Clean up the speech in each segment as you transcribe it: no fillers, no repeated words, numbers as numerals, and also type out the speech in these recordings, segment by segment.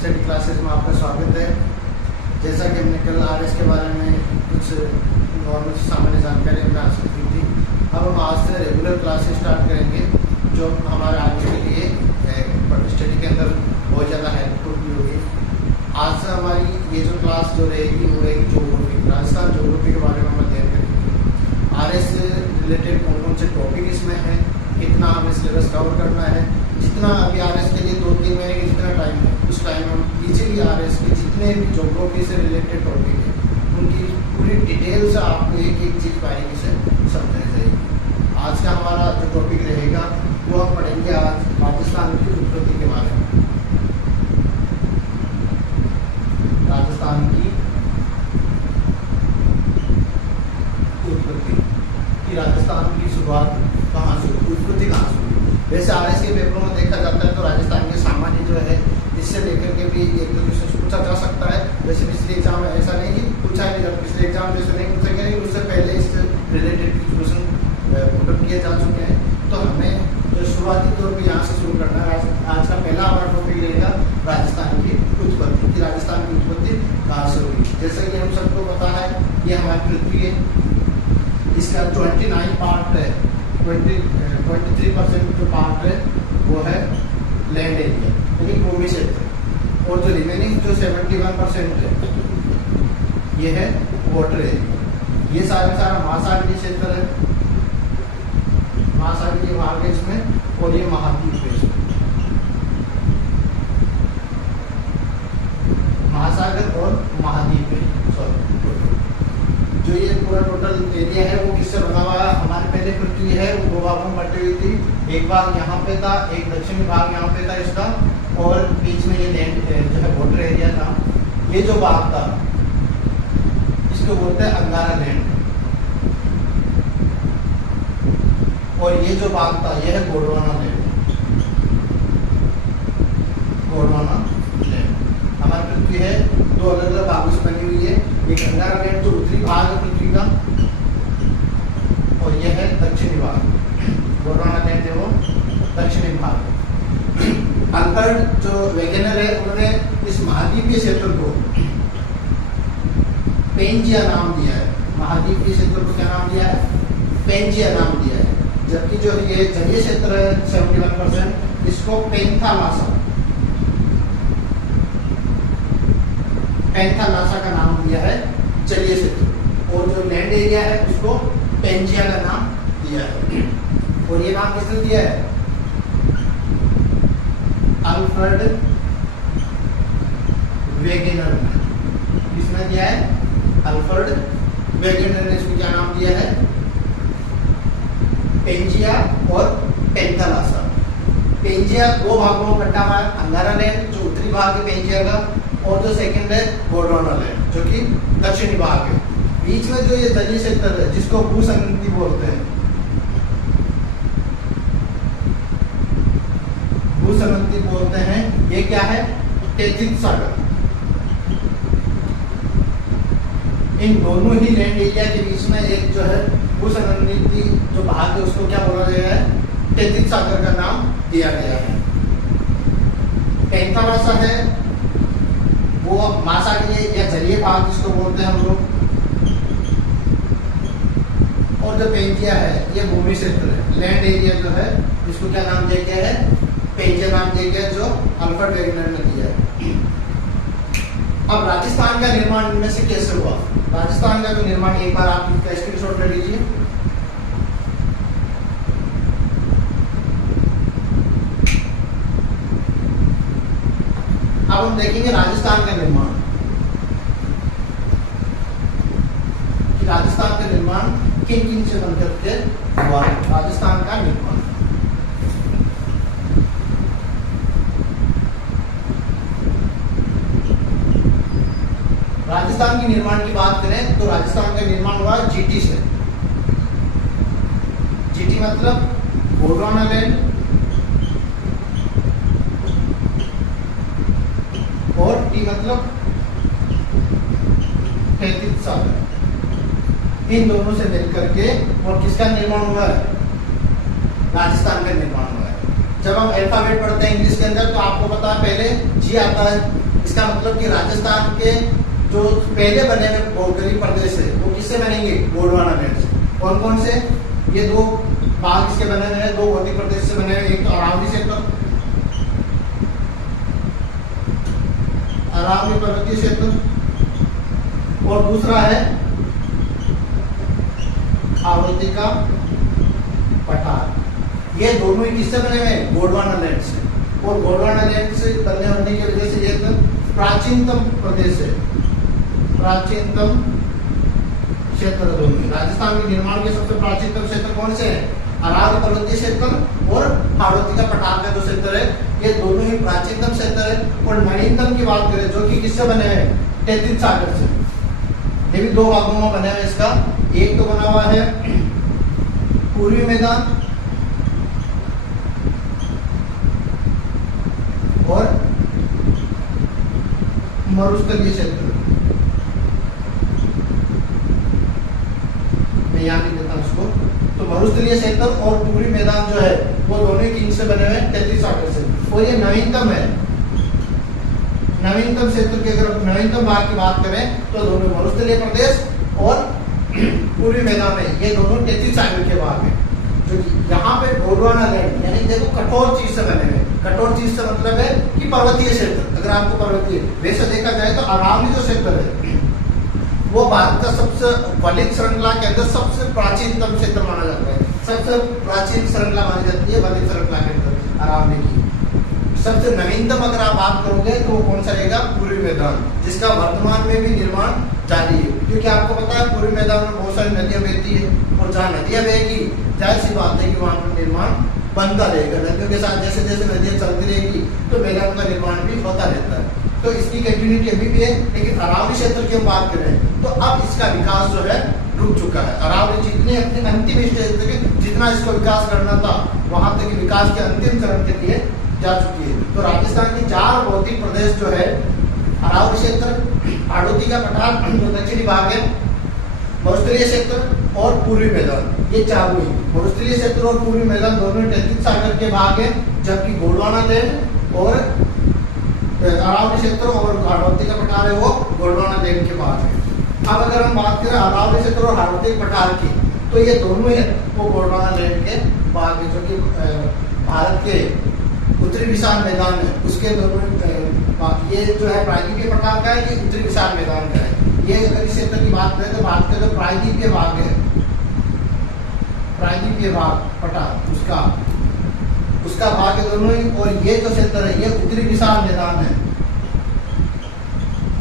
Study classes में आपका स्वागत है। जैसा कि हमने कल आरएस के बारे में कुछ नॉर्मल सामान्य जानकारी हमने हासिल की थी, अब हम आज से रेगुलर क्लासेस स्टार्ट करेंगे जो हमारे आगे के लिए स्टडी के अंदर बहुत ज़्यादा हेल्पफुल भी होगी। आज से हमारी ये जो क्लास जो रहेगी वो रहेगी ज्योग्राफी, राजस्थान ज्योग्राफी के बारे में हम अध्ययन करेंगे। आरएस से रिलेटेड कौन कौन से टॉपिक इसमें हैं, कितना हमें सिलेबस कवर करना है, जितना अभी आरएस के लिए 2-3 महीने के जितना टाइम है उस टाइम हम इजीली आरएस के जितने भी ज्योग्राफी से रिलेटेड टॉपिक है उनकी पूरी डिटेल से आपको एक एक चीज़ बारीकी से समझनी चाहिए। आज का हमारा जो टॉपिक रहेगा वो हम पढ़ेंगे आज राजस्थान की उत्पत्ति के बारे में। राजस्थान की उत्पत्ति कि राजस्थान की शुरुआत कहाँ से हुई, उत्पत्ति कहाँ से हुई। वैसे आरएस के पेपरों में देखा जाता है तो राजस्थान के सामान्य जो है इससे लेकर के भी एक दो क्वेश्चन पूछा जा सकता है। वैसे पिछले एग्जाम में ऐसा नहीं कि पूछा ही नहीं जाता, पिछले एग्जाम जैसे नहीं पूछा गया, लेकिन उससे पहले इससे रिलेटेड कुछ क्वेश्चन पुटअप किए जा चुके हैं। तो हमें जो शुरुआती तौर पर यहाँ से शुरू करना है। आज का पहला हमारा टॉपिक रहेगा राजस्थान की उत्पत्ति कि राजस्थान की उत्पत्ति कहाँ से हुई। जैसे कि हम सबको पता है ये हमारी पृथ्वी है, इसका 29 पार्ट है, 23% जो पार्ट है वो है लैंड एरिया यानी भूमि क्षेत्र, और जो रिमेनिंग जो 71% है ये है वाटर एरिया। ये सारा महासागरीय क्षेत्र है, महासागरीय भाग है इसमें, और ये महाद्वीप है इसमें। महासागर और महाद्वीप है, जो ये पूरा टोटल एरिया है वो किससे बना हुआ है। हमारी पहले पृथ्वी है वो 2 भागों में बटी हुई थी, एक भाग यहाँ पे था, एक दक्षिणी भाग यहाँ पे था इसका, और बीच में ये लैंड जो है वाटर एरिया था। ये जो भाग था इसको बोलते हैं अंगारा लैंड, और ये जो भाग था ये है गोंडवाना लैंड। गोंडवाना लैंड हमारी पृथ्वी है 2 अलग अलग भागों से बनी हुई है। एक अंगारा लैंड जो उत्तरी भाग है पृथ्वी का, और यह है दक्षिणी भाग। गोंडवाना लैंड है वो दक्षिणी भाग। अल्बर्ट जो वैगनर है उन्होंने इस महाद्वीपीय क्षेत्र को पेंजिया नाम दिया है। महाद्वीपीय क्षेत्र को क्या नाम दिया है, पेंजिया नाम दिया है। जबकि जो ये जलीय क्षेत्र है 71% इसको पेंथालासा का नाम दिया है जलीय क्षेत्र, और जो लैंड एरिया है उसको पेंजिया का नाम दिया है। और ये नाम किसने दिया है, अल्फ्रेड वेगनर ने। किसने दिया है, अल्फ्रेड वेगनर ने इसको क्या नाम दिया है, पेंजिया और पेंथालासा। पेंजिया 2 भागों में बटा हुआ है, अंगारा लैंड जो उत्तरी भाग है पेंजिया का, और जो सेकंड है गोंडवाना लैंड जो कि दक्षिणी भाग है। बीच में जो ये जलीय क्षेत्र है जिसको भूसंगति बोलते हैं, भूसंगति बोलते हैं, ये क्या है, तेजित सागर। इन दोनों ही लैंड एरिया के बीच में एक जो है भूसंगति जो भाग है उसको क्या बोला गया है, तेजित सागर का नाम दिया गया है। पेंथालासा है वो महासागरीय या जलीय भाग जिसको बोलते हैं हम लोग, और जो पेंजिया है ये भूमि क्षेत्र है, लैंड एरिया जो है इसको क्या नाम दिया गया है, पेंजिया नाम दिया गया जो अल्फ्रेड वेगनर ने दिया है। अब राजस्थान का निर्माण इनमें से कैसे हुआ, राजस्थान का जो निर्माण, एक बार आप इसका स्क्रीनशॉट ले लीजिए। अब हम देखेंगे राजस्थान का निर्माण, कि राजस्थान का निर्माण किन किन से बनकर के हुआ है। राजस्थान का निर्माण, राजस्थान के निर्माण की बात करें तो राजस्थान का निर्माण हुआ जीटी से। जीटी मतलब गोंडवाना लैंड और टी मतलब तेजित सागर। इन दोनों से मिलकर के और किसका निर्माण हुआ है, राजस्थान का निर्माण हुआ है। जब हम अल्फाबेट पढ़ते हैं इंग्लिश के अंदर तो आपको पता है पहले जी आता है, इसका मतलब कि राजस्थान के जो पहले बने हुए भौगोलिक प्रदेश है वो किससे बनेंगे, गोंडवाना लैंड से। कौन कौन से, ये दो भाग इसके बने हुए हैं, दो भौतिक प्रदेश से बने हुए, एक तो अरावली क्षेत्र, अरावली पर्वतीय क्षेत्र, और दूसरा है हाड़ौती का पठार। ये दोनों ही किससे बने हुए हैं, गोंडवाना लैंड से। और गोंडवाना लैंड से बनने होने की वजह से ये प्राचीनतम प्रदेश है, प्राचीनतम क्षेत्र दोनों। राजस्थान के निर्माण के सबसे प्राचीनतम क्षेत्र कौन से हैं, अरावली पर्वतीय क्षेत्र और हाड़ौती का पठार का जो क्षेत्र है, ये दोनों ही प्राचीनतम क्षेत्र है। और नवीनतम की बात करें जो कि किससे बने हैं, तैतीस सागर से। ये भी दो भागों में बना है इसका, एक तो बना हुआ है पूर्वी मैदान और मरुस्थलीय क्षेत्र। मैं यहाँ लिख देता हूँ इसको। तो मरुस्थलीय क्षेत्र और पूर्वी मैदान जो है वो दोनों ही किन से बने हुए हैं, तैतीस सागर से। और ये नवीनतम है, नवीनतम क्षेत्र की अगर नवीनतम भाग की बात करें तो दोनों मरुस्थलीय प्रदेश और पूर्वी मैदान है, ये दोनों 33 सागर के भाग है। जो यहाँ पे गोंडवाना लैंड यानी देखो कठोर चीज से बने हुए। कठोर चीज से मतलब है कि पर्वतीय क्षेत्र। अगर आपको पर्वतीय वैसे देखा जाए तो अरावली जो क्षेत्र है वो भारत का सबसे वलित श्रृंखला के अंदर सबसे प्राचीनतम क्षेत्र माना जाता है। सबसे प्राचीन श्रृंखला मानी जाती है वलित श्रृंखला के अंदर अरावली की। सबसे नवीनतम अगर आप बात करोगे तो वो कौन सा रहेगा, पूर्वी मैदान, जिसका वर्तमान में भी निर्माण जारी है। क्योंकि आपको पता है पूर्वी मैदान में बहुत सारी नदियां बहती है और जहाँ नदियां बहेगी जाहिर सी बात है कि वहां पर निर्माण बनता रहेगा। नदियों के साथ जैसे जैसे नदियां चलती रहेगी तो मैदान का निर्माण भी होता रहता है। तो इसकी कंटिन्यूटी अभी भी है। लेकिन अरावली क्षेत्र की हम बात करें तो अब इसका विकास जो है रुक चुका है। अरावली जितनी अपनी अंतिम स्टेज तक जितना इसको विकास करना था वहां तक विकास के अंतिम चरण के लिए जा चुकी है। तो राजस्थान के 4 भौतिक प्रदेश जो है, अरावली क्षेत्र, हाड़ौती का पठार जो दक्षिणी भाग है, मरुस्थलीय क्षेत्र और पूर्वी मैदान, ये चारों ही। मरुस्थलीय क्षेत्र और पूर्वी मैदान दोनों 33 सागर के भाग है, जबकि गोंडवाना लैंड और अरावली क्षेत्र और हाड़ौती का पठार है वो गोंडवाना लैंड के भाग है। अब अगर हम बात करें अरावली क्षेत्र और हाड़ौती पठार की तो ये दोनों ही वो गोंडवाना लैंड के भाग है, जो कि भारत के उत्तरी विशाल मैदान है उसके दोनों। ये जो है प्रायद्वीपीय पठार का है, ये उत्तरी विशाल मैदान का है। ये अगर इस क्षेत्र की बात करें तो भारत के जो प्रायद्वीपीय भाग है, प्रायद्वीपीय भाग पठार उसका भाग है दोनों ही। और ये जो क्षेत्र है ये उत्तरी विशाल मैदान है,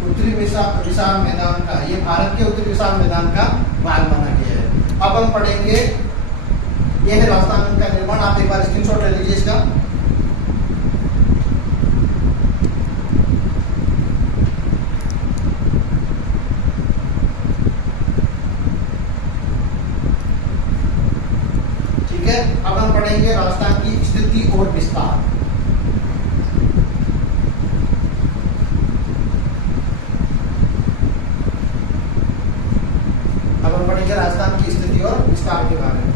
उत्तरी विशाल मैदान का, ये भारत के उत्तरी विशाल मैदान का भाग माना गया है। अब हम पढ़ेंगे, ये है राजस्थान का निर्माण। आप एक बार स्क्रीनशॉट ले लीजिए इसका। अब हम पढ़ेंगे राजस्थान की स्थिति और विस्तार। अब हम पढ़ेंगे राजस्थान की स्थिति और विस्तार के बारे में।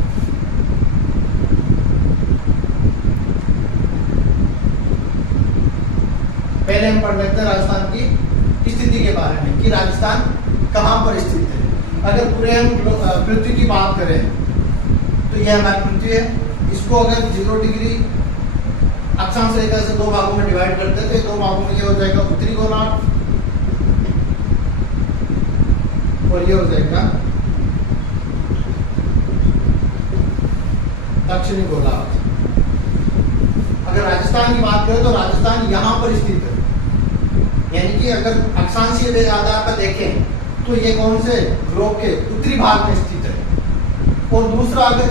पहले हम पढ़ लेते हैं राजस्थान की स्थिति के बारे में कि राजस्थान कहाँ पर स्थित है। अगर पूरे हम पृथ्वी की बात करें तो यह हमारी पृथ्वी है। इसको अगर 0 डिग्री अक्षांश रेखा से 2 भागों में डिवाइड करते हैं तो 2 भागों में ये हो जाएगा उत्तरी गोलार्ध और ये हो जाएगा दक्षिणी गोलार्ध। अगर राजस्थान की बात करें तो राजस्थान यहाँ पर स्थित है, यानी कि अगर अक्षांशीय आधार पर देखें तो ये कौन से ग्लोब के उत्तरी भाग में स्थित है। और दूसरा अगर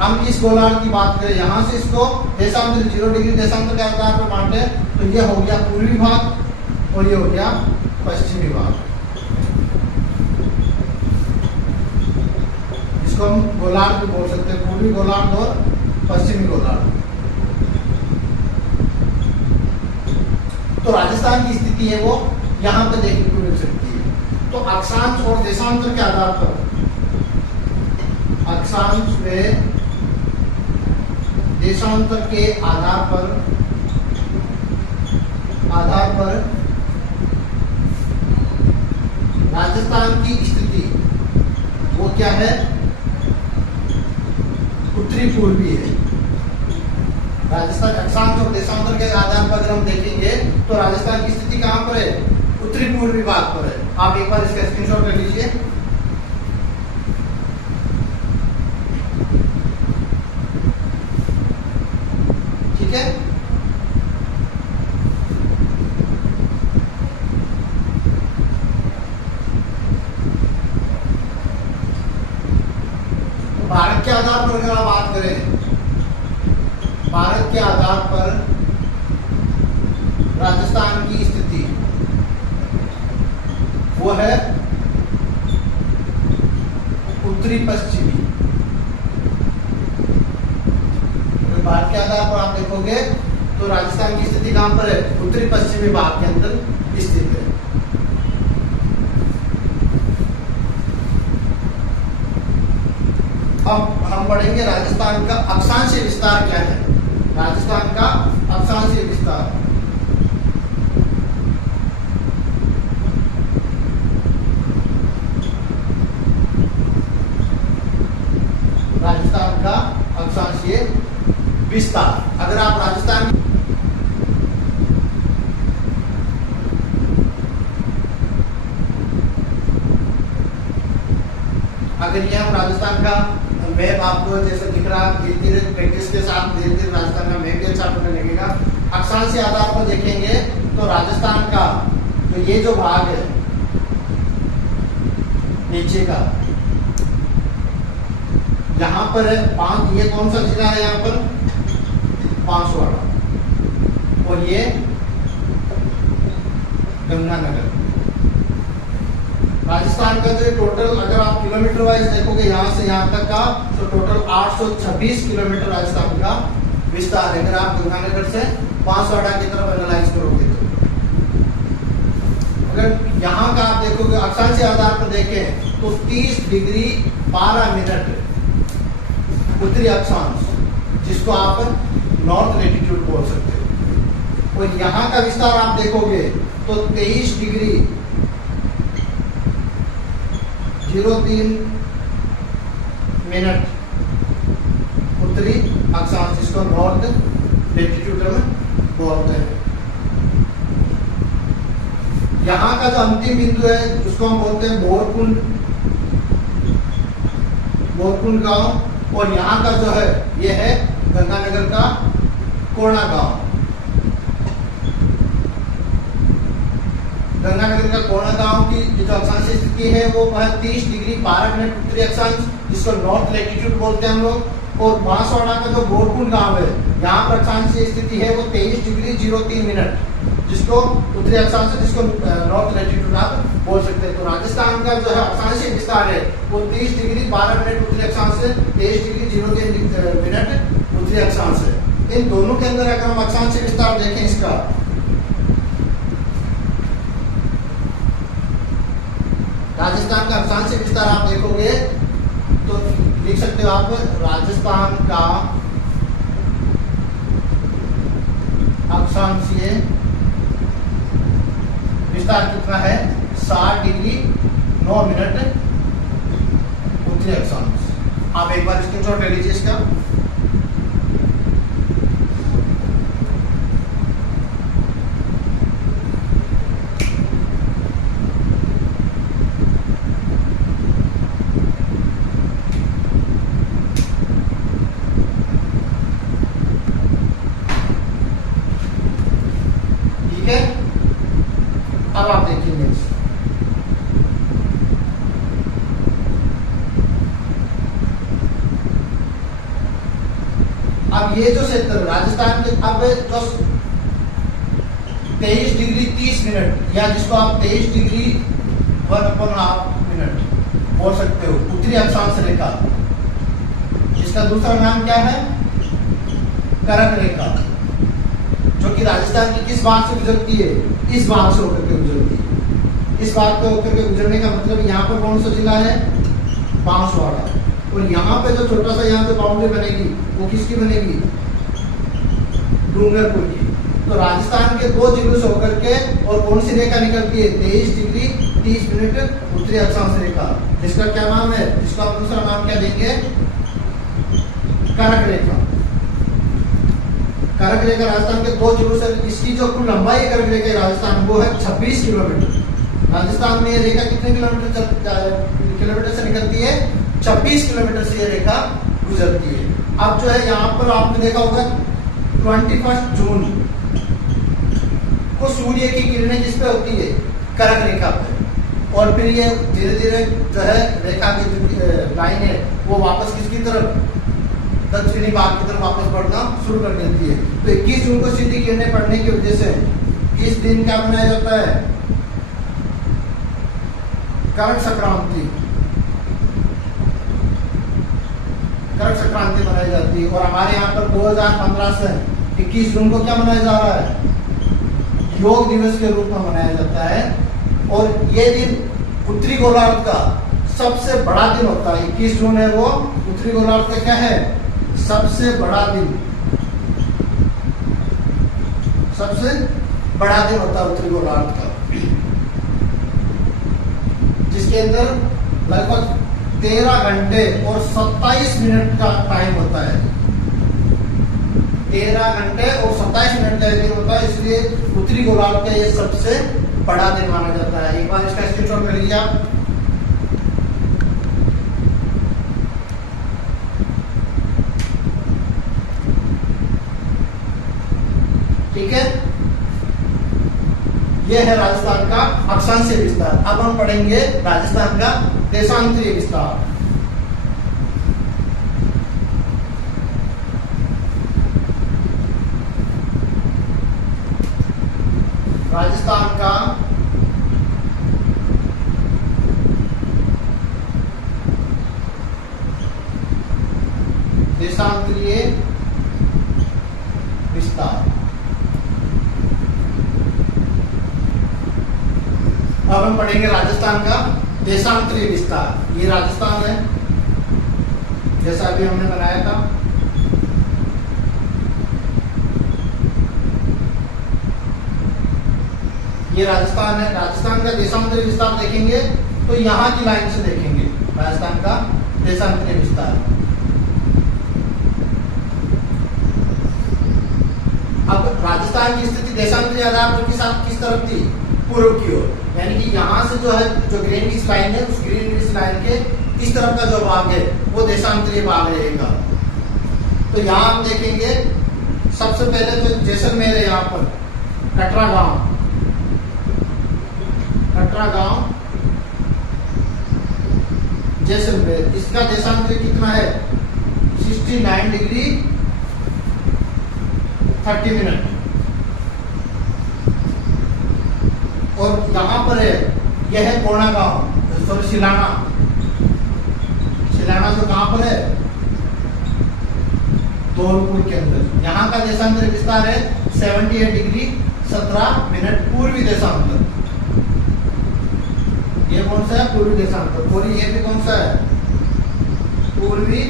हम इस गोलार्ध की बात करें, यहाँ से इसको देशांतर 0 डिग्री देशांतर के आधार पर बांटे तो ये हो गया पूर्वी भाग और ये हो गया पश्चिमी भाग। इसको हम गोलार्ध भी बोल सकते हैं, पूर्वी गोलार्ध और पश्चिमी गोलार्ध। तो राजस्थान की स्थिति है वो यहाँ पर देखने को मिल सकती है। तो अक्षांश और देशांतर के आधार पर, अक्षांश व देशांतर के आधार पर राजस्थान की स्थिति वो क्या है, उत्तरी पूर्वी है। राजस्थान अक्षांश और देशांतर के आधार पर अगर हम देखेंगे तो राजस्थान की स्थिति कहां पर है, उत्तरी पूर्वी भाग पर है। आप एक बार इसका स्क्रीनशॉट कर लीजिए। ठीक है, तो भारत के आधार पर अगर आप बात करें, भारत के आधार पर राजस्थान की स्थिति वो है उत्तरी पश्चिमी। तो भारत के आधार पर आप देखोगे तो राजस्थान की स्थिति कहां पर है, उत्तरी पश्चिमी भाग के अंदर स्थित है। अब हम पढ़ेंगे राजस्थान का अक्षांशीय विस्तार क्या है। राजस्थान का अक्षांशीय विस्तार, राजस्थान का अक्षांशीय विस्तार। अगर आप राजस्थान अगर ये हम राजस्थान का मैप आपको जैसे दिख रहा, धीरे धीरे प्रैक्टिस के साथ धीरे धीरे राजस्थान का मैप भी अच्छा पता लगेगा। अक्षांशीय आधार पर देखेंगे तो राजस्थान का तो ये जो भाग है नीचे का, यहाँ पर है पांच, ये कौन सा जिला है यहाँ पर, बांसवाड़ा, और ये गंगानगर। राजस्थान का जो टोटल अगर आप किलोमीटर वाइज देखोगे यहाँ से यहाँ तक का, तो टोटल 826 किलोमीटर राजस्थान का विस्तार है। अगर आप गंगानगर से बांसवाड़ा की तरफ एनालाइज करोगे तो अगर यहाँ का आप देखोगे अक्षांशीय आधार पर देखें तो 30 डिग्री 12 मिनट उत्तरी अक्षांश, जिसको आप नॉर्थ लैटिट्यूड बोल सकते हो। और यहाँ का विस्तार आप देखोगे तो 23 डिग्री 03 मिनट उत्तरी अक्षांश, जिसको नॉर्थ लैटिट्यूड में बोलते हैं। यहाँ का जो अंतिम बिंदु है उसको हम बोलते हैं बोरकुंड, बोरकुंड गांव। और यहाँ का जो है ये है गंगानगर का कोणा गांव। गंगानगर का कोणा गांव की जो अक्षांशीय स्थिति है वो 30 डिग्री 12 मिनट उत्तरी अक्षांश, जिसको नॉर्थ लैटिट्यूड बोलते हैं हम लोग। और बांसवाड़ा का जो बोरकुंड गांव है यहाँ पर अक्षांशीय स्थिति है वो 23 डिग्री 03 मिनट, जिसको उत्तरी अक्षांश, जिसको नॉर्थ लैटिट्यूड आप बोल सकते हैं। तो राजस्थान का जो है अक्षांशीय विस्तार है वो 30 डिग्री 12 मिनट उत्तरी अक्षांश से 23 डिग्री 03 मिनट उत्तरी अक्षांश है। इन दोनों के अंदर अगर हम अक्षांशीय विस्तार देखें इसका, राजस्थान का अक्षांशीय विस्तार आप देखोगे तो लिख सकते हो आप, राजस्थान का अक्षांशीय विस्तार कितना है, 60 डिग्री 9 मिनट उत्तरी अक्षांश। आप एक बार स्क्रीनशॉट ले लीजिए इसका। ठीक है, अब आप देखिए अब ये जो क्षेत्र राजस्थान के, अब जो 23 डिग्री 30 मिनट या जिसको आप 23 डिग्री 1/2 मिनट बोल सकते हो उत्तरी अक्षांश रेखा, जिसका दूसरा नाम क्या है, करक रेखा, जो कि राजस्थान की किस भाग से गुजरती है, इस भाग से होकर के गुजरती है। इस भाग को होकर के गुजरने का मतलब यहाँ पर कौन सा जिला है, बांसवाड़ा। और यहाँ पे जो छोटा सा यहाँ पे बाउंड्री बनेगी वो किसकी बनेगी, डूंगरपुर की। तो राजस्थान के 2 जिलों से होकर के और कौन सी रेखा निकलती है, 23 डिग्री 30 मिनट उत्तरी अक्षांश रेखा, जिसका क्या नाम है, जिसका आप दूसरा नाम क्या देंगे, कर्क रेखा। कर्क रेखा राजस्थान के 2 जिलों से, इसकी जो कुल लंबाई है कर्क रेखा राजस्थान वो है 26 किलोमीटर। राजस्थान में ये रेखा कितने किलोमीटर से निकलती है, 26 किलोमीटर से ये रेखा गुजरती है। अब जो है यहाँ पर आपने देखा होगा 21 जून को सूर्य की किरणें जिस पे होती है, कर्क रेखा पे, और फिर ये धीरे धीरे जो है रेखा की जो लाइन है वो वापस किसकी तरफ, दक्षिणी भाग की तरफ वापस बढ़ना शुरू कर देती है। तो 21 जून को सीधी किरणें पड़ने की वजह से इस दिन क्या मनाया जाता है, कर्क संक्रांति, कर्क संक्रांति मनाई जाती है। और हमारे यहाँ पर 2015 से 21 जून को क्या मनाया जा रहा है, योग दिवस के रूप में मनाया जाता है। और ये दिन उत्तरी गोलार्ध का सबसे बड़ा दिन होता है। 21 जून है वो उत्तरी गोलार्ध का क्या है, सबसे बड़ा दिन, सबसे बड़ा दिन होता है उत्तरी गोलार्ध का, जिसके अंदर लगभग 13 घंटे और 27 मिनट का टाइम होता है। 13 घंटे और 27 मिनट का दिन होता है, इसलिए उत्तरी गोलार्ध का ये सबसे बड़ा दिन माना जाता है। एक बार इसका स्क्रीनशॉट कर लीजिए आप। ठीक है, यह है राजस्थान का अक्षांशीय विस्तार। अब हम पढ़ेंगे राजस्थान का देशांतरीय विस्तार। राजस्थान का देशांतरीय विस्तार। अब हम पढ़ेंगे राजस्थान का देशांतरीय विस्तार। ये राजस्थान है जैसा अभी हमने बनाया था। ये राजस्थान है। राजस्थान का देशांतरीय विस्तार देखेंगे तो यहाँ की लाइन से देखेंगे राजस्थान का देशांतरीय विस्तार। अब राजस्थान की स्थिति देशांतरीय आधार पर किस तरफ थी, पूर्व की ओर, यानी कि यहाँ से जो है जो ग्रीनविच लाइन है उस ग्रीनविच लाइन के इस तरफ का जो भाग है वो देशांतरीय भाग रहेगा। तो यहाँ हम देखेंगे सबसे पहले तो जैसलमेर है, यहाँ पर कटरा गांव, कटरा गांव जैसलमेर, इसका देशांतरीय कितना है, 69 डिग्री 30 मिनट। और यहाँ पर है, यह है कोणा गांव, सॉरी सिलाना, सिलाना जो कहाँ पर है, धौलपुर के अंदर। यहाँ का देशांतरीय विस्तार है 78 डिग्री 17 मिनट पूर्वी देशांतर। ये कौन सा है, पूर्वी देशांतर। और ये भी कौन सा है, पूर्वी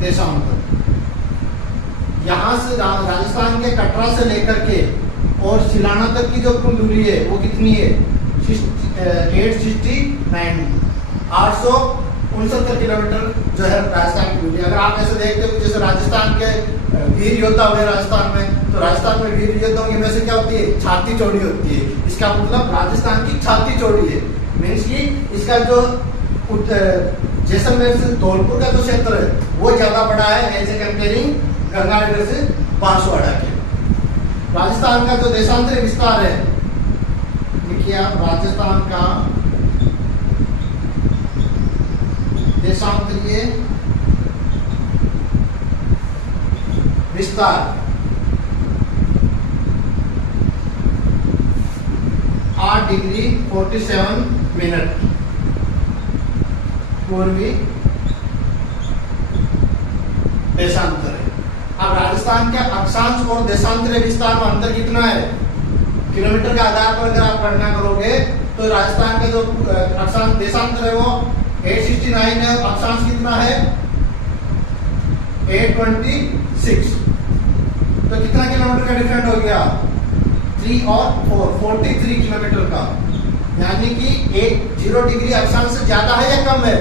देशांतर। यहाँ से राजस्थान के कटरा से लेकर के और सिलाना तक की जो कुल दूरी है वो कितनी है, 869 किलोमीटर जो है राजस्थान की दूरी। अगर आप ऐसे देखते हो जैसे राजस्थान के वीर योद्धा हुए राजस्थान में, तो राजस्थान में वीर योद्धाओं की वजह से क्या होती है, छाती चौड़ी होती है। इसका मतलब राजस्थान की छाती चौड़ी है, मीन्स की इसका जो जैसलमेर से धौलपुर का जो क्षेत्र है वो ज्यादा बड़ा है एज ए कंपेयरिंग गंगानगर से बांसवाड़ा के। राजस्थान का जो देशांतरीय विस्तार है, देखिए आप, राजस्थान का देशांतरीय विस्तार 8 डिग्री 47 मिनट पूर्वी देशांतर है। अब राजस्थान के अक्षांश और देशांतरीय विस्तार में अंतर कितना है, किलोमीटर के आधार पर अगर आप गणना करोगे तो राजस्थान का जो अक्षांश देशांतर है वो 869 है, अक्षांश कितना है 826। तो कितना किलोमीटर का डिफरेंट हो गया? 3 और 4, 43 किलोमीटर का। यानी कि एक 0 डिग्री अक्षांश से ज्यादा है या कम है?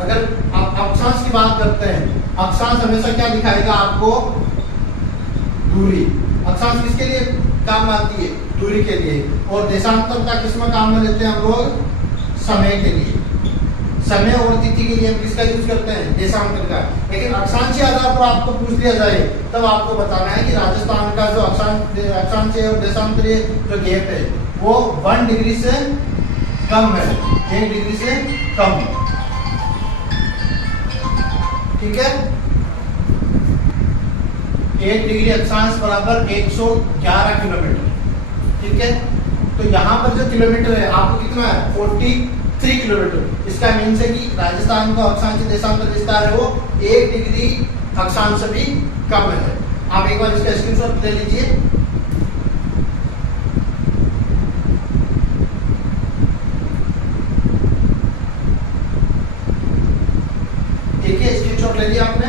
अगर आप अक्षांश की बात करते हैं, अक्षांश हमेशा क्या दिखाएगा आपको? दूरी। अक्षांश किसके लिए काम आती है? दूरी के लिए। और देशांतरता किसमें काम में लेते हैं हम लोग? समय के लिए। समय और तिथि के लिए हम किसका यूज करते हैं? देशांतर का। लेकिन अक्षांशीय आधार पर आपको पूछ लिया जाए तब आपको बताना है कि राजस्थान का जो अक्षांशीय और देशांतरीय जो गैप है वो 1 डिग्री से कम है, 1 डिग्री से कम। ठीक है, 1 डिग्री अक्षांश बराबर 111 किलोमीटर। ठीक है, तो यहाँ पर जो किलोमीटर है आपको कितना है? 43 किलोमीटर। इसका मीन्स है कि राजस्थान का अक्षांशीय देशांतर विस्तार है वो 1 डिग्री अक्षांश से भी कम है। आप एक बार इसका स्क्रीनशॉट ले लीजिए। देखिए, स्क्रीनशॉट ले लिया आपने।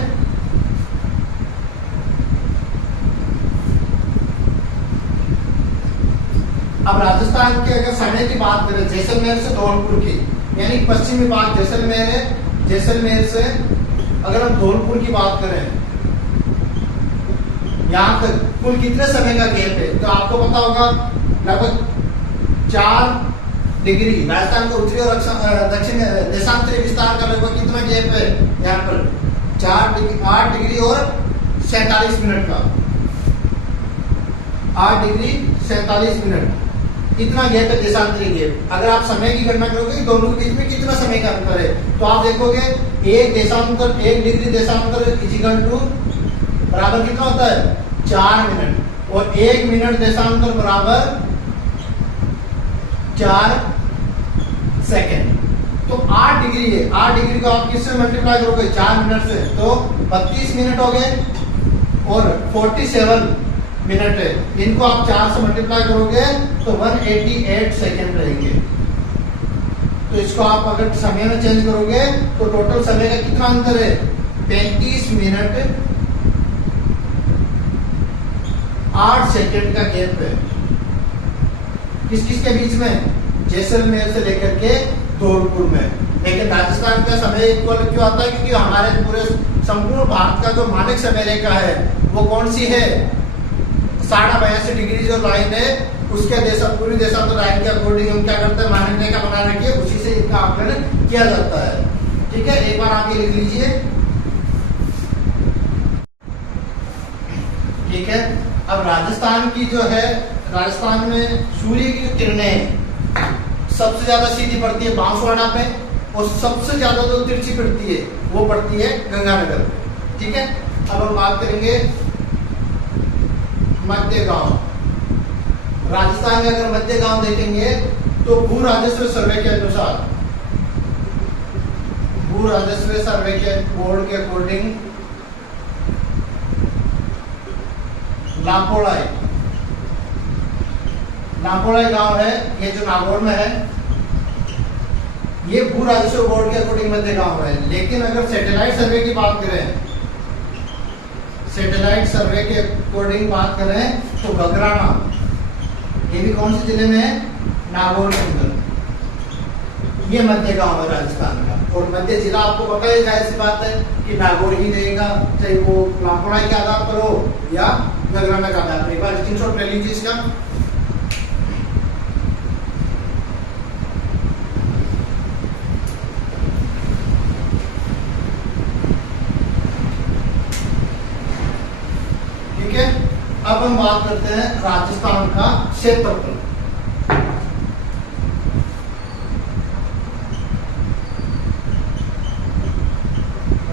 अब राजस्थान के अगर समय की बात करें, जैसलमेर से धौलपुर की, यानी पश्चिमी भाग जैसलमेर है, जैसलमेर से अगर हम धौलपुर की बात करें, यहाँ तक कुल कितने समय का गैप है? तो आपको पता होगा लगभग 4 डिग्री। राजस्थान का उत्तरी और दक्षिण देशांतरी विस्तार का लगभग कितना गैप है? यहाँ पर 8 डिग्री और 47 मिनट का। 8 डिग्री 47 मिनट इतना गैप है, देशांतरी गैप। अगर आप समय की गणना करोगे दोनों के बीच में कितना समय का अंतर है, तो आप देखोगे 1 डिग्री देशांतर इक्वल टू बराबर कितना होता है? 4 मिनट। और 1 मिनट देशांतर बराबर 4 सेकेंड। तो 8 डिग्री है, 8 डिग्री को आप किससे मल्टीप्लाई करोगे? 4 मिनट से, तो 32 मिनट हो गए। और 47 मिनट है, इनको आप 4 से मल्टीप्लाई करोगे तो 188 सेकेंड रहेंगे। तो इसको आप अगर समय में चेंज करोगे तो टोटल समय का कितना अंतर है? 35 मिनट 8 सेकेंड का गैप है। किस किस के बीच में? जैसलमेर से लेकर के धौलपुर में। लेकिन राजस्थान का समय इक्वल क्यों आता है? क्योंकि हमारे पूरे संपूर्ण भारत का जो मानक समय रेखा है वो कौन सी है? 82.5 डिग्री जो लाइन है उसके पूरी देशांतर लाइन के अकॉर्डिंग हम क्या करते हैं? मानक रेखा बना रखी है, उसी से इनका आकलन किया जाता है। ठीक है, एक बार आप ये लिख लीजिए। ठीक है, अब राजस्थान की जो है, राजस्थान में सूर्य की किरणें सबसे ज्यादा सीधी पड़ती है बांसवाड़ा पे, और सबसे ज्यादा जो तिरछी पड़ती है वो पड़ती है गंगानगर पे। ठीक है, अब हम बात करेंगे मध्य गांव। राजस्थान में अगर मध्य गांव देखेंगे तो भू राजस्व सर्वे के अनुसार, भू राजस्व सर्वे के बोर्ड के अकॉर्डिंग लापोड़ाई गांव है, ये जो नागौर में है, ये भू राजस्व बोर्ड के अकॉर्डिंग मध्य गांव है। लेकिन अगर सैटेलाइट सर्वे की बात करें, सैटेलाइट सर्वे के अकॉर्डिंग बात करें तो बगराना, ये भी कौन से जिले में है? नागौर के अंदर। ये मध्य गांव है राजस्थान का। और मध्य जिला आपको पता है, जाहिर सी बात है कि नागौर ही रहेगा, चाहे वो लापोड़ाई के आधार पर हो या बगराना का आधार पर। एक बार स्क्रीनशॉट ले लीजिए इसका। अब हम बात करते हैं राजस्थान का क्षेत्रफल।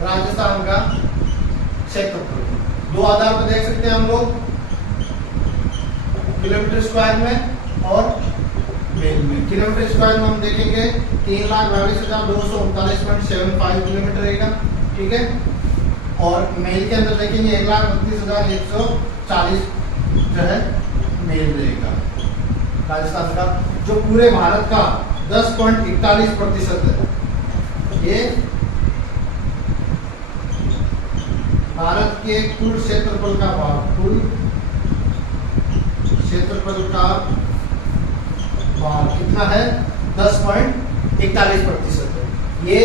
राजस्थान का क्षेत्रफल 2 आधार पर देख सकते हैं हम लोग, किलोमीटर स्क्वायर में और मेल में। किलोमीटर स्क्वायर में हम देखेंगे 3,42,239.75 किलोमीटर रहेगा। ठीक है, और मेल के अंदर देखेंगे 1,32,140 जो है मेल रहेगा। राजस्थान का जो पूरे भारत का 10.41% है, ये भारत के कुल क्षेत्रफल का भाग, कुल क्षेत्रफल का भाग कितना है? 10.41%। ये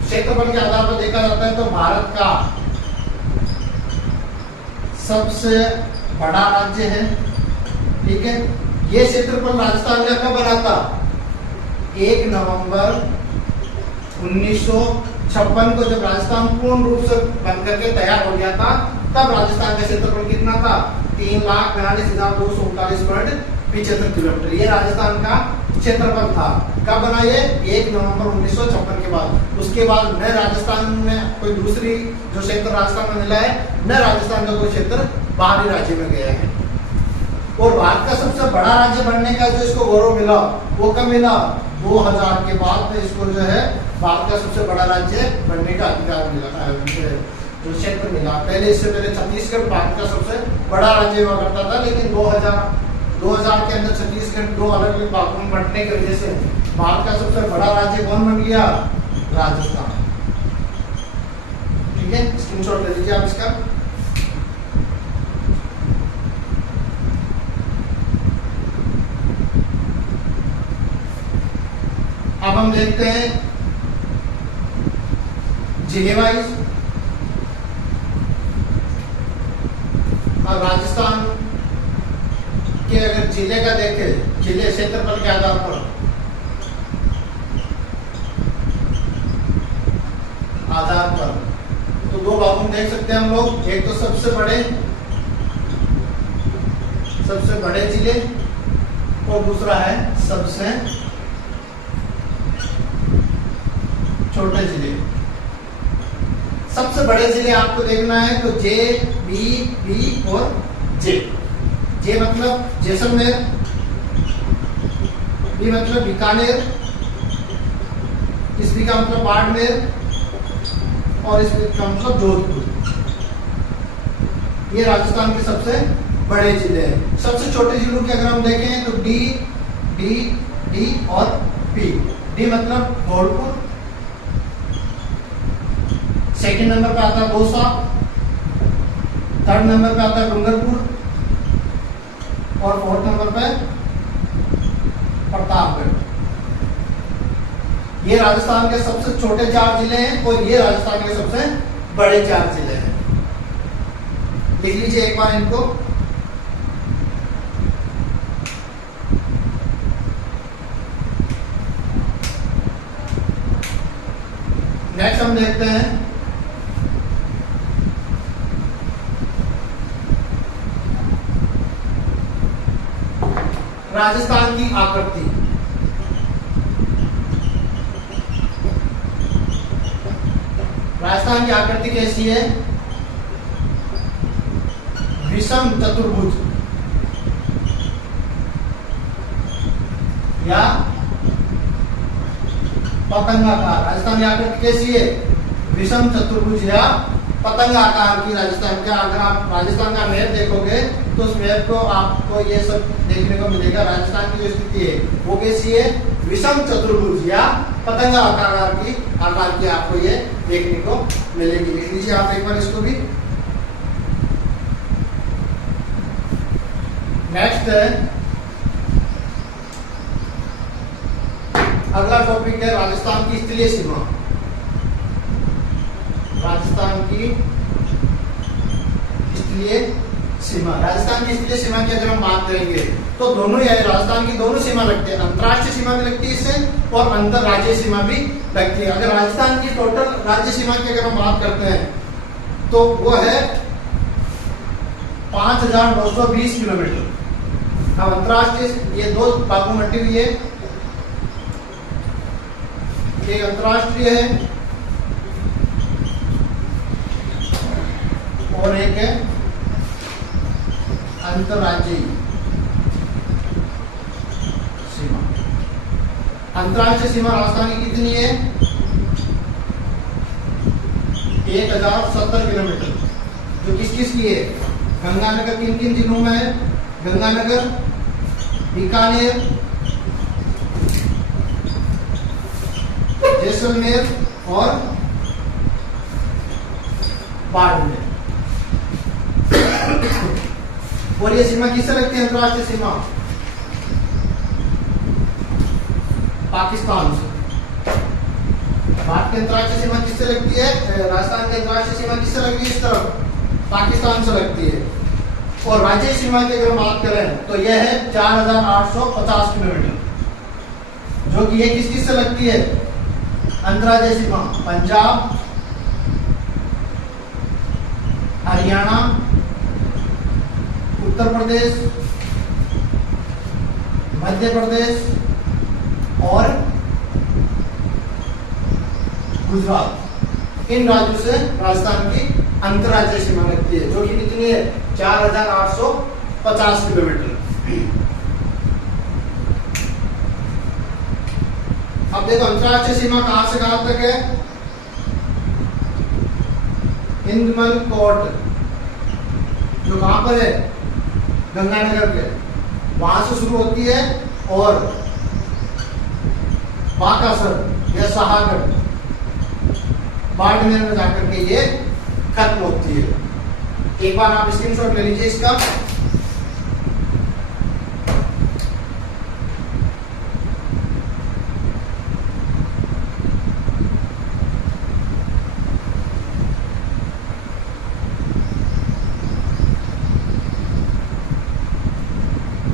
क्षेत्रफल के आधार पर देखा जाता है तो भारत का सबसे बड़ा राज्य है। ठीक है, ये क्षेत्रफल राजस्थान का कब बना था? 1 नवंबर 1956 को जब राजस्थान पूर्ण रूप से बन करके तैयार हो गया था, तब राजस्थान का क्षेत्रफल कितना था? 3,42,239.75 किलोमीटर। ये राजस्थान का क्षेत्रफल था। कब बना ये? 1 नवंबर 1956 के बाद। उसके बाद न राजस्थान में कोई दूसरी जो क्षेत्र राजस्थान में मिला है, न राजस्थान का कोई क्षेत्र बाहरी राज्य में गया है। और भारत का सबसे बड़ा राज्य बनने का जो इसको गौरव मिला, वो कब मिला? 2000 के बाद में इसको जो है भारत का सबसे बड़ा राज्य बनने का अधिकार मिला, जो क्षेत्र मिला। पहले इससे पहले छत्तीसगढ़ भारत का सबसे बड़ा राज्य हुआ करता था, लेकिन 2000 के अंदर छत्तीसगढ़ 2 अलग अलग भागों में बंटने की वजह से भारत का सबसे बड़ा राज्य कौन बन गया? राजस्थान। ठीक है, स्क्रीनशॉट ले लीजिए आप इसका। अब हम देखते हैं जिले वाइज। और राजस्थान के अगर जिले का देखें, जिले क्षेत्रफल के आधार पर तो 2 भागों में देख सकते हैं हम लोग। एक तो सबसे बड़े जिले और दूसरा है सबसे छोटे जिले। सबसे बड़े जिले आपको देखना है तो जे, बी और जे। जे मतलब जैसलमेर, बी मतलब बीकानेर, इस बी का मतलब बाड़मेर और इस बी का मतलब जोधपुर। ये राजस्थान के सबसे बड़े जिले हैं। सबसे छोटे जिलों की अगर हम देखें तो डी, और पी। डी मतलब धौलपुर, सेकंड नंबर पे आता है दौसा, थर्ड नंबर पे आता है डूंगरपुर और 4th नंबर पे प्रतापगढ़। ये राजस्थान के सबसे छोटे 4 जिले हैं और ये राजस्थान के सबसे बड़े 4 जिले हैं। लिख लीजिए एक बार इनको। नेक्स्ट हम देखते हैं राजस्थान की आकृति। राजस्थान की आकृति कैसी है? विषम चतुर्भुज या पतंगाकार। राजस्थान की आकृति कैसी है? विषम चतुर्भुज या पतंगाकार की राजस्थान का। अगर आप राजस्थान का मैप देखोगे तो उस मैप को आपको ये सब देखने को मिलेगा। राजस्थान की जो स्थिति है वो कैसी है? विषम चतुर्भुज या पतंगाकार आकार की आपको ये देखने को मिलेगी। लिख लीजिए आप एक बार इसको भी। नेक्स्ट है, अगला टॉपिक है राजस्थान की स्थलीय सीमा। राजस्थान की स्थलीय सीमा। राजस्थान की स्थलीय सीमा की अगर हम बात करेंगे तो दोनों राजस्थान की दोनों सीमा लगती है। अंतर्राष्ट्रीय सीमा भी लगती है इससे और अंतरराज्यीय सीमा भी लगती है। अगर राजस्थान की टोटल राज्य सीमा की अगर हम बात करते हैं तो वो है 5,920 किलोमीटर। अब अंतर्राष्ट्रीय ये 2 भागों में बटी हुई है। एक अंतर्राष्ट्रीय है और एक है अंतरराज्यीय सीमा। अंतर्राष्ट्रीय सीमा राजस्थान की कितनी है? 1070 किलोमीटर। जो किस किस की है? गंगानगर किन किन जिलों में है? गंगानगर, बीकानेर, जैसलमेर और बाड़मेर। और ये सीमा किससे लगती है अंतर्राष्ट्रीय सीमा? पाकिस्तान से। भारत की अंतर्राष्ट्रीय सीमा किससे लगती है? राजस्थान की अंतर्राष्ट्रीय सीमा किससे लगती है? इस तरफ पाकिस्तान से लगती है। और राज्य सीमा की अगर हम बात करें तो यह है 4850 किलोमीटर, जो कि ये किस किस से लगती है? अंतर्राज्यीय सीमा पंजाब, हरियाणा, उत्तर प्रदेश, मध्य प्रदेश और गुजरात। इन राज्यों से राजस्थान की अंतर्राज्यीय सीमा लगती है, जो कि कितनी है? 4850 किलोमीटर। अब देखो अंतर्राष्ट्रीय सीमा कहां से कहां तक है? हिंदमल कोर्ट, जो कहां पर है? गंगानगर के, वहां से शुरू होती है और बाकासर या सहागढ़, बाड़मेर में जाकर के ये खत्म होती है। एक बार आप स्क्रीनशॉट ले लीजिए इसका।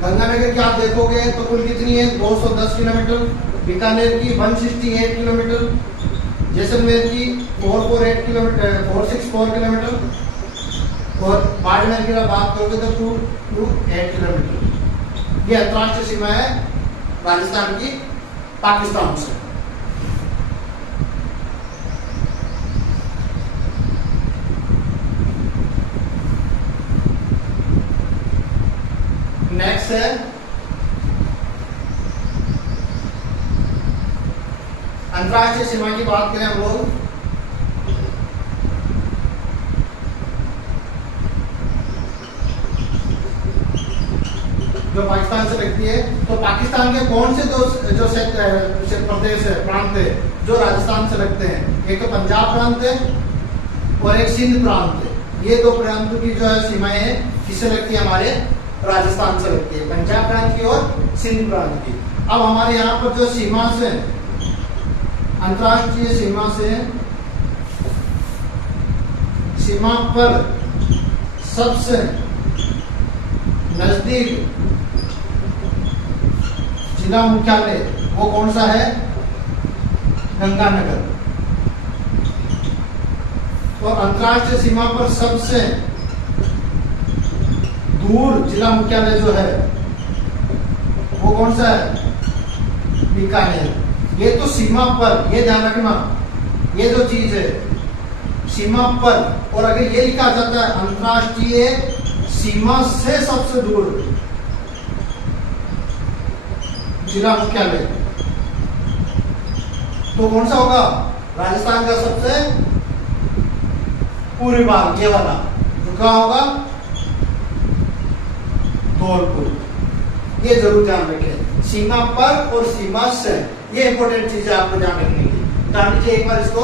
गंगानगर की आप देखोगे तो कुल कितनी है? 210 किलोमीटर। बीकानेर की 168 किलोमीटर। जैसलमेर की 448 किलोमीटर, 464 किलोमीटर। और बाड़मेर की बात करोगे तो 228 किलोमीटर। ये अंतर्राष्ट्रीय सीमा है राजस्थान की पाकिस्तान से। नेक्स्ट है अंतर्राष्ट्रीय सीमा की बात करें हम लोग, जो पाकिस्तान से लगती है, तो पाकिस्तान के कौन से दो जो प्रदेश है, प्रांत है, जो राजस्थान से लगते हैं? एक तो पंजाब प्रांत है और एक सिंध प्रांत है। ये दो प्रांतों की जो है सीमाएं है किससे लगती है? हमारे राजस्थान से लगती है, पंजाब प्रांत की और सिंध प्रांत की। अब हमारे यहाँ पर जो सीमा से, अंतर्राष्ट्रीय सीमा से, सीमा पर सबसे नजदीक जिला मुख्यालय वो कौन सा है? गंगानगर। और अंतर्राष्ट्रीय सीमा पर सबसे दूर जिला मुख्यालय जो है वो कौन सा है? बीकानेर। ये तो सीमा पर, ये ध्यान रखना, ये जो चीज है सीमा पर, और अगर ये लिखा जाता है अंतर्राष्ट्रीय सीमा से सबसे दूर जिला मुख्यालय, तो कौन सा होगा? राजस्थान का सबसे पूर्वी भाग, ये वाला जो क्या होगा? धौलपुर। ये जरूर ध्यान रखें, सीमा पर और सीमा से, ये इंपॉर्टेंट चीज है आपको ध्यान रखने की। ध्यान दीजिए एक बार इसको।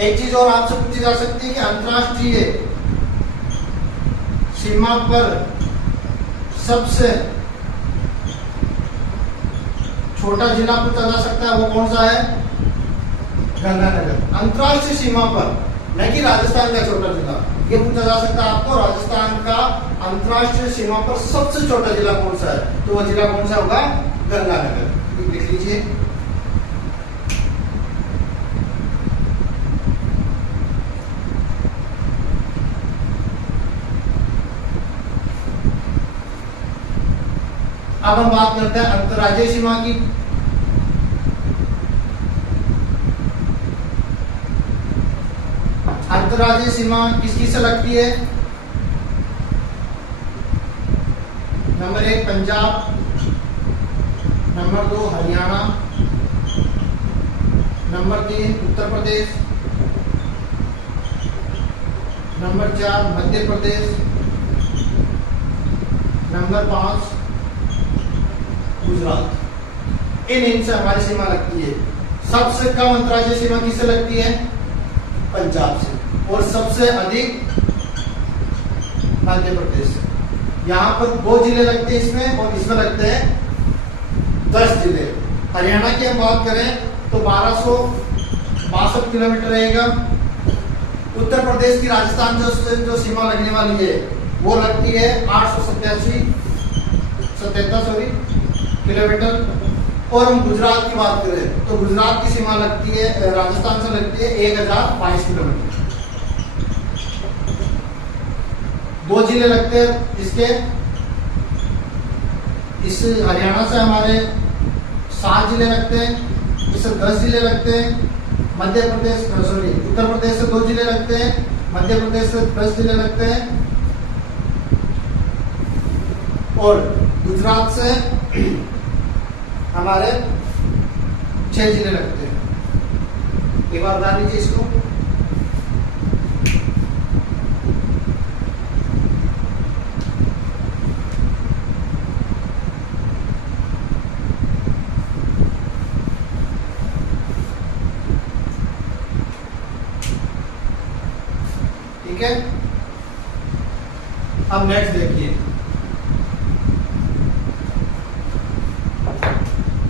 एक चीज और आपसे पूछी जा सकती है कि अंतर्राष्ट्रीय सीमा पर सबसे छोटा जिला पूछा जा सकता है, वो कौन सा है? गंगानगर। अंतर्राष्ट्रीय सीमा पर, न कि राजस्थान का छोटा जिला, ये पूछा जा सकता है आपको, राजस्थान का अंतर्राष्ट्रीय सीमा पर सबसे छोटा जिला कौन सा है? तो वह जिला कौन सा होगा? गंगानगर। लिख लीजिए। अब हम बात करते हैं अंतर्राज्यीय सीमा की। अंतर्राज्यीय सीमा किसकी से लगती है? Number 1 Punjab, number 2 Haryana, number 3 Uttar Pradesh, number 4 Madhya Pradesh, number 5 Gujarat. इन से हमारी सीमा लगती है। सबसे कम अंतर्राज्यीय सीमा किससे लगती है? पंजाब से, और सबसे अधिक मध्य प्रदेश से। यहाँ पर 2 जिले लगते हैं इसमें, और इसमें लगते हैं 10 जिले। हरियाणा की हम बात करें तो 1262 किलोमीटर रहेगा। उत्तर प्रदेश की राजस्थान जो सीमा लगने वाली है वो लगती है 877 किलोमीटर। और हम गुजरात की बात करें तो गुजरात की सीमा लगती है, राजस्थान से लगती है 1022 किलोमीटर। 2 जिले लगते हैं इसके। इस हरियाणा से हमारे 7 जिले लगते हैं, इससे 10 जिले लगते हैं। मध्य प्रदेश उत्तर प्रदेश से 2 जिले लगते हैं, मध्य प्रदेश से 10 जिले लगते हैं, और गुजरात से हमारे 6 जिले लगते हैं। एक बार बता लीजिए इसको। ठीक है, अब नेक्स्ट देखिए,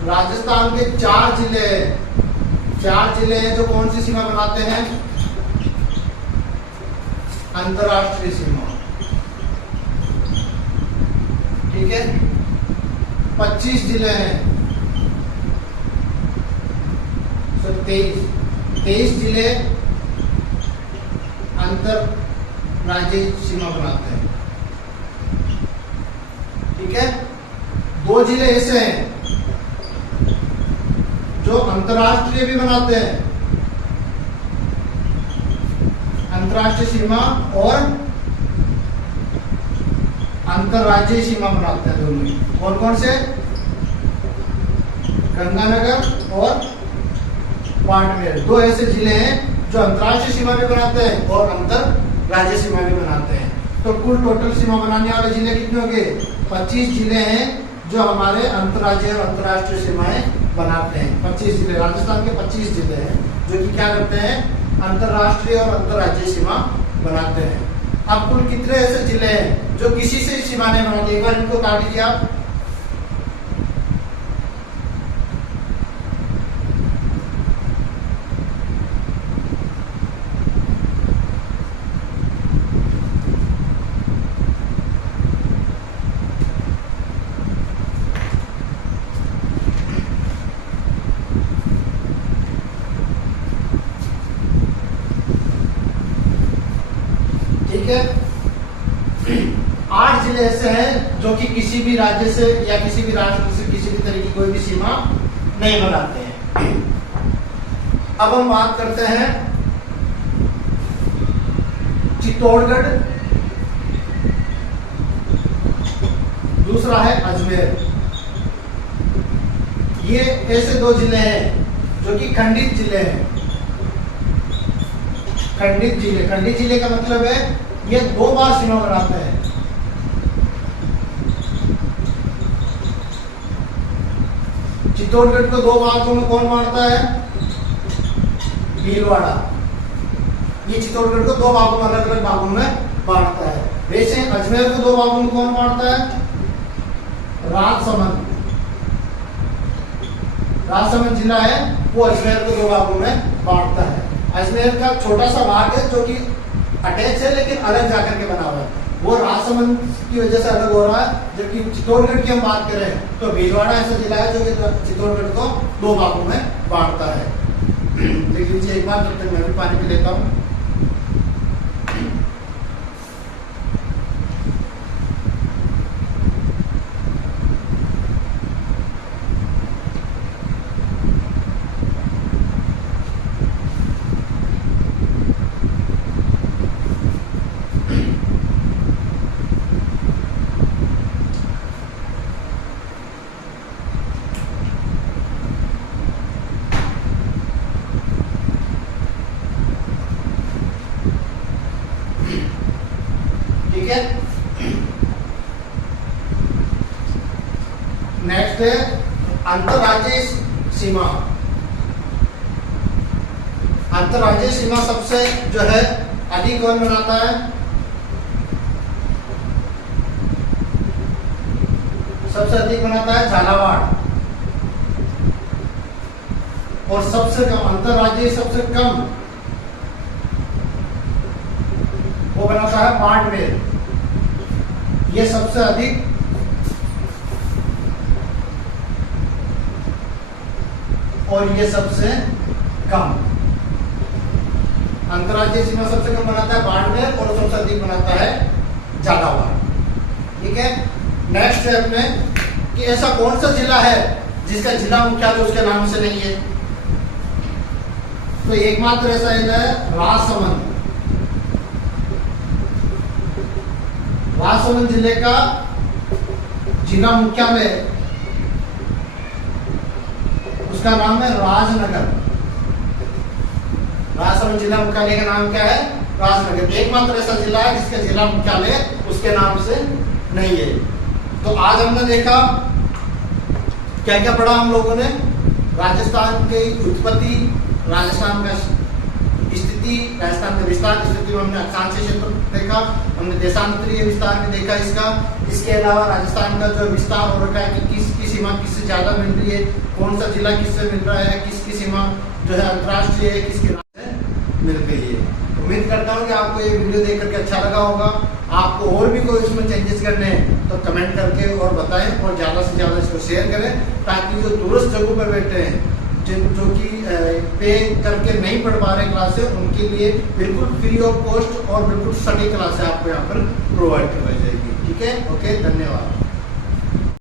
राजस्थान के 4 जिले हैं जो कौन सी सीमा बनाते हैं? अंतरराष्ट्रीय सीमा। ठीक है, 25 जिले हैं, 23 जिले अंतरराज्यीय सीमा बनाते हैं। ठीक है, 2 जिले ऐसे हैं जो अंतरराष्ट्रीय भी बनाते हैं, अंतरराष्ट्रीय सीमा और अंतरराज्यीय सीमा बनाते हैं दोनों। कौन कौन से? गंगानगर और बाड़मेर 2 ऐसे जिले हैं जो अंतरराष्ट्रीय सीमा भी बनाते हैं और अंतरराज्यीय सीमा भी बनाते हैं। तो कुल टोटल सीमा बनाने वाले जिले कितने हो गए? 25 जिले हैं जो हमारे अंतरराज्यीय और अंतरराष्ट्रीय सीमाएं बनाते हैं। 25 जिले, राजस्थान के 25 जिले हैं जो कि क्या करते हैं? अंतरराष्ट्रीय और अंतरराज्यीय सीमा बनाते हैं। अब कुल कितने ऐसे जिले हैं जो किसी से सीमा नहीं बनाते? एक बार इनको काट दीजिए आप। ठीक है, 8 जिले ऐसे हैं जो कि किसी भी राज्य से या किसी भी राष्ट्र से किसी भी तरह की कोई भी सीमा नहीं बनाते हैं। अब हम बात करते हैं चित्तौड़गढ़, दूसरा है अजमेर। ये ऐसे 2 जिले हैं जो कि खंडित जिले हैं। खंडित जिले का मतलब है ये 2 बार सीमा बनाते हैं। चित्तौड़गढ़ को 2 भागों में कौन बांटता है? भीलवाड़ा। ये चित्तौड़गढ़ को 2 भागों में, अलग अलग भागों में बांटता है। वैसे अजमेर को 2 भागों में कौन बांटता है? राजसमंद जिला है वो अजमेर को 2 भागों में बांटता है। अजमेर का छोटा सा भाग है जो कि अटैच है लेकिन अलग जाकर के बना हुआ है, वो राजसमंद की वजह से अलग हो रहा है। जबकि चित्तौड़गढ़ की हम बात करें तो भीलवाड़ा ऐसा जिला है जो कि चित्तौड़गढ़ को 2 भागों में बांटता है। देख लीजिए एक बार, जब तक मैं भी पानी पी लेता हूँ। अंतर्राज्यीय सीमा सबसे जो है अधिक कौन बनाता है? सबसे अधिक बनाता है झालावाड़। और सबसे कम, अंतर्राज्यीय सबसे कम वो बनाता है बाड़मेर। ये सबसे अधिक और ये सबसे कम। अंतर्राज्यीय सीमा सबसे कम बनाता है बाड़मेर और सबसे अधिक बनाता है झालावाड़। ठीक है। नेक्स्ट है अपने कि ऐसा कौन सा जिला है जिसका जिला मुख्यालय उसके नाम से नहीं है? तो एकमात्र ऐसा है राजसमंद। राजसमंद जिले का जिला मुख्यालय उसका नाम है राजनगर। राजसमंद जिला मुख्यालय का नाम क्या है? राजनगर। एकमात्र ऐसा जिला है जिसका जिला मुख्यालय उसके नाम से नहीं है। तो आज हमने देखा क्या क्या पढ़ा हम लोगों ने? राजस्थान की उत्पत्ति, राजस्थान का स्थिति, राजस्थान का विस्तार की स्थिति में हमने अक्षांशीय क्षेत्र देखा, हमने देशांतरीय विस्तार भी देखा इसका। इसके अलावा राजस्थान का जो विस्तार हो रखा है कि किसकी सीमा किससे ज्यादा मिल रही है, कौन सा जिला किससे मिल रहा है, किसकी सीमा जो है अंतर्राष्ट्रीय है, किसकी मिल गई है। उम्मीद करता हूँ कि आपको ये वीडियो देख करके अच्छा लगा होगा। आपको और भी कोई इसमें चेंजेस करने हैं तो कमेंट करके और बताएं और ज़्यादा से ज़्यादा इसको शेयर करें, ताकि जो दूरस्थ जगहों पर बैठे हैं जो कि पे करके नहीं पढ़ पा रहे क्लासें, उनके लिए बिल्कुल फ्री ऑफ कॉस्ट और बिल्कुल सटीक क्लासें आपको यहाँ पर प्रोवाइड करवाई जाएगी। ठीक है, ओके, धन्यवाद।